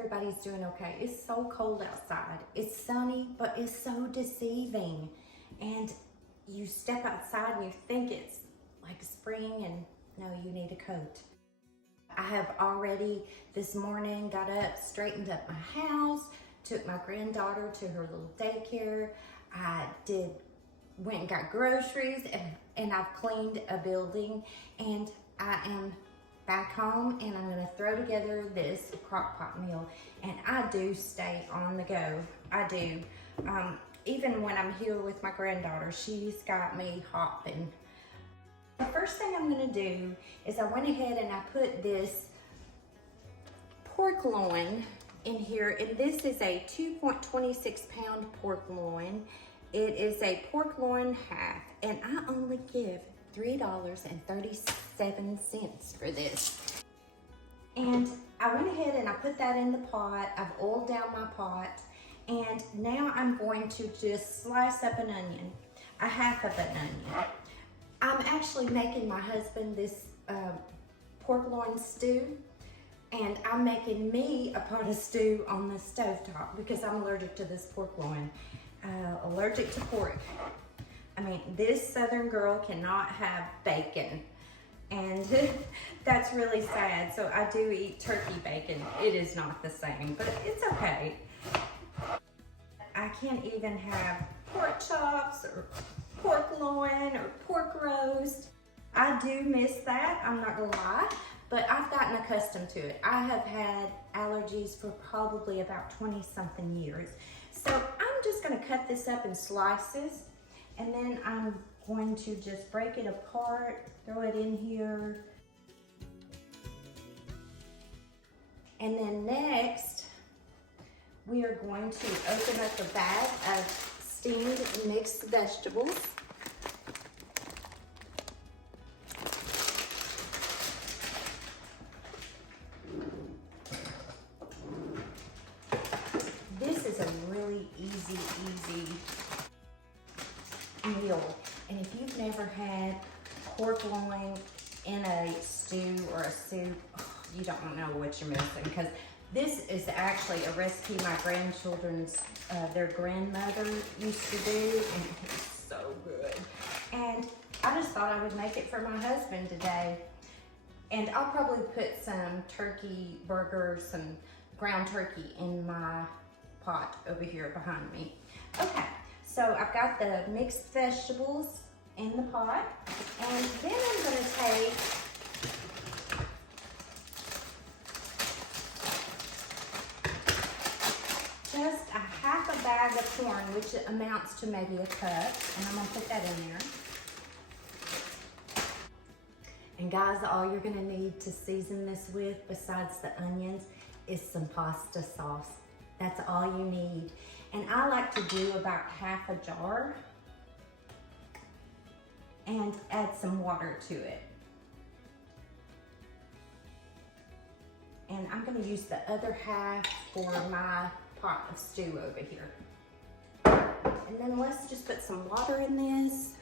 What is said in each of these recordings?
everybody's doing okay. It's so cold outside. It's sunny, but it's so deceiving. And you step outside and you think it's like spring, and no, you need a coat. I have already this morning got up, straightened up my house, took my granddaughter to her little daycare. I went and got groceries, and I've cleaned a building, and I am back home, and I'm gonna throw together this Crockpot meal. And I do stay on the go. I do. Even when I'm here with my granddaughter, she's got me hopping. The first thing I'm gonna do is I went ahead and I put this pork loin in here, and this is a 2.26 pound pork loin. It is a pork loin half, and I only give $3.37 for this. And I went ahead and I put that in the pot. I've oiled down my pot, and now I'm going to just slice up an onion, a half of an onion. I'm actually making my husband this pork loin stew, and I'm making me a pot of stew on the stovetop because I'm allergic to this pork loin. Allergic to pork. I mean, this Southern girl cannot have bacon, and that's really sad. So I do eat turkey bacon. It is not the same, but it's okay. I can't even have pork chops or pork loin or pork roast. I do miss that, I'm not gonna lie, but I've gotten accustomed to it. I have had allergies for probably about 20 something years. So I'm just gonna cut this up in slices, and then I'm going to just break it apart, throw it in here. And then next, we are going to open up a bag of steamed mixed vegetables. This is a really easy meal. And if you've never had pork loin in a stew or a soup, you don't know what you're missing, because this is actually a recipe my grandchildren's, their grandmother used to do, and it's so good. And I just thought I would make it for my husband today. And I'll probably put some turkey burgers, some ground turkey in my pot over here behind me. Okay, so I've got the mixed vegetables in the pot, and then I'm gonna take just a half a bag of corn, which amounts to maybe a cup, and I'm gonna put that in there. And guys, all you're gonna need to season this with, besides the onions, is some pasta sauce. That's all you need. And I like to do about half a jar and add some water to it. And I'm gonna use the other half for my pot of stew over here. And then let's just put some water in this.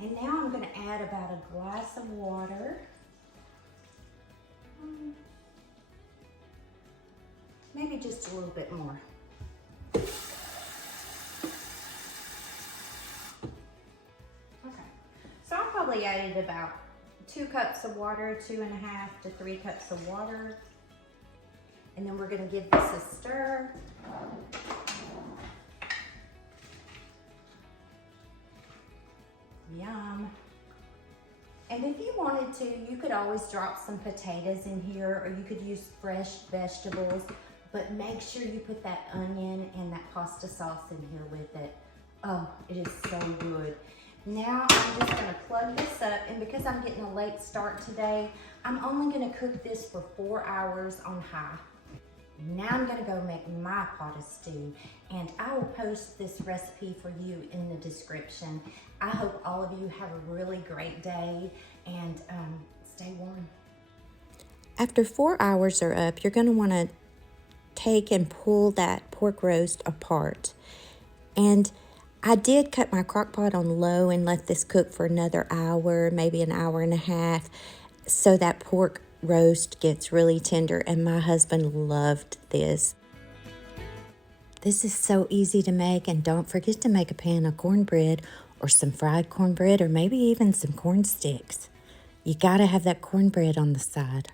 And now I'm gonna add about a glass of water. Maybe just a little bit more. Probably added about 2 cups of water, 2.5 to 3 cups of water. And then we're gonna give this a stir. Yum. And if you wanted to, you could always drop some potatoes in here, or you could use fresh vegetables, but make sure you put that onion and that pasta sauce in here with it. Oh, it is so good. Now I'm just gonna plug this up, and because I'm getting a late start today, I'm only gonna cook this for 4 hours on high. Now I'm gonna go make my pot of stew, and I will post this recipe for you in the description. I hope all of you have a really great day, and stay warm. After 4 hours are up, you're gonna wanna take and pull that pork roast apart. And I did cut my crock pot on low and let this cook for another hour, maybe an hour and a half, so that pork roast gets really tender, and my husband loved this. This is so easy to make, and don't forget to make a pan of cornbread or some fried cornbread or maybe even some corn sticks. You gotta have that cornbread on the side.